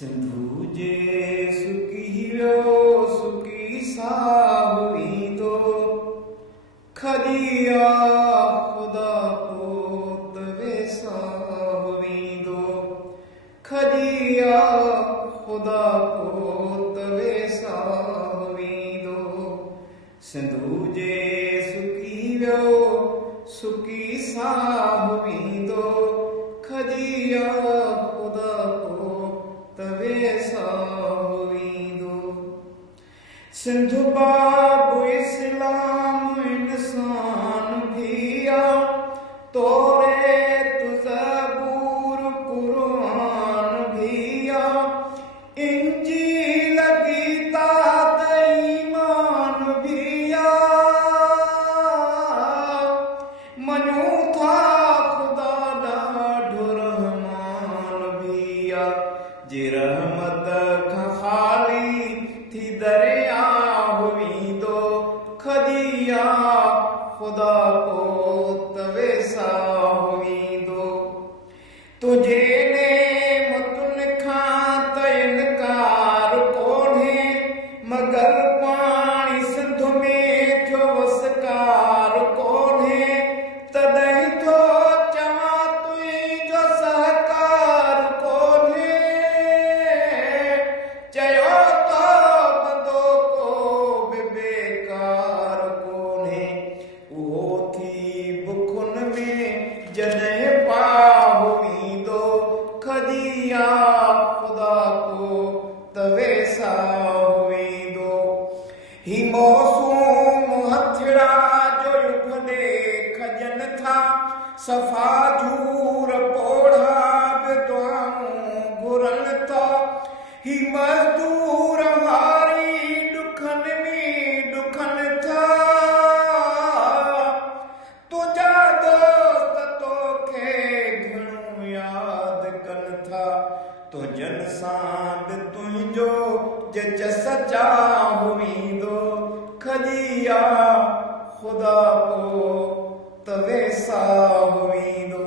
सिंधु जे सुकी वियो सुकी साहुई तो खदिया खुदा पोत वे साहुई दो खदिया खुदा पोत वे साहुई दो सिंधु जे सुकी वियो सुकी साहुई दो खदिया खुदा तवे साहुईदो सिंधु बाबू इस्लाम इंसान भिया तोरे तुज़बूर कुरान भिया इंजील गीता ईमान भिया मनु था खुदा ॾाढो रहमान भिया जे रहमत खां ख़ाली थी दरिया हुई दो खदिया खुदा पोत वेसा हुई दो तुझे नेमतुनि खां त इनकार कोन्हे मगर पाणी सिंध में थियो वसकार कोन्हे तॾहिं थो चवां तुंहिंजो सहकार कोन्हे चयो तो बंदो को बि बेकार कोन्हे उहो थी बुखुन में जॾहिं पाहुईंदो खदिया खुदा पोत वेसा हुईंदो ही मौसूम हथिड़ा जो युग ॾेखजनि था सफ़ा झूर पोढ़ा बि दुआऊं घुरनि था ही मज़दूर वारी ॾुखनि में ॾुखनि था तुंहिंजा दोस्त तोखे घणो यादि कनि था तुंहिंजनि सां बि तुंहिंजो जच सचा हुईंदो खदिया खुदा पोत वेसा हुईंदो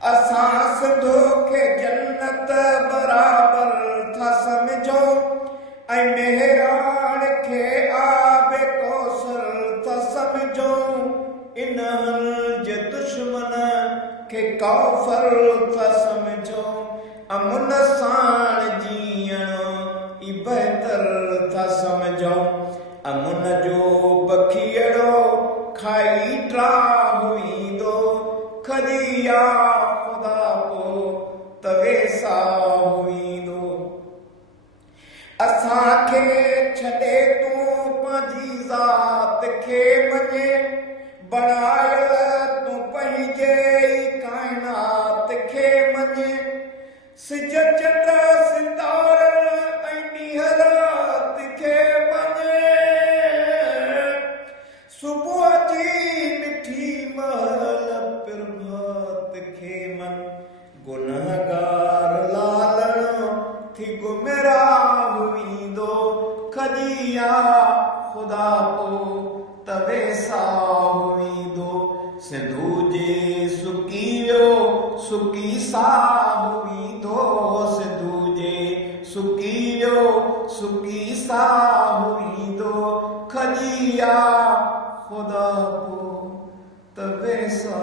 असां सिंधु खे जन्नत बराबर था सम्झो ऐं मेहराण खे आबे कौसर था सम्झो इन्हनि जे दुश्मन खे काफ़र था सम्झो अमुन साण जीअण ई बहितर था सम्झो अमुन जो बखीअड़ो खाई ट्रा हुईंदो खदिया खुदा पोत वेसा हुईंदो असांखे छॾे तूं पंहिंजी ज़ात खे मञे बणायल तूं पंहिंजे ई काइनात खे मञे सिज चंड सितार ऐं ॾींहं राति खे मञे सुबुह जी मिठी महल प्रभात खे मन गुनहगार लालण थी गुमराह हुईंदो खदिया खुदा पोत वेसा हुईंदो सिंधु जे सुकी वियो सुकी सा हुईंदो सिंधु जे सुकी वियो सुकी सा हुईंदो खदिया खुदा पोत वेसा